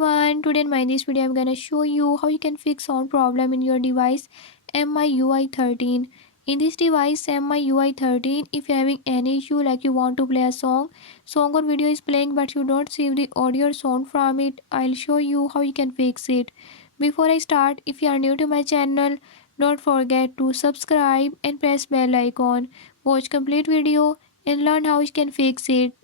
everyone, today in this video I'm gonna show you how you can fix sound problem in your device MIUI 13. In this device MIUI 13, if you're having any issue like you want to play a song or video is playing but you don't save the audio or sound from it, I'll show you how you can fix it. Before I start, if you are new to my channel, don't forget to subscribe and press bell icon. Watch complete video and learn how you can fix it.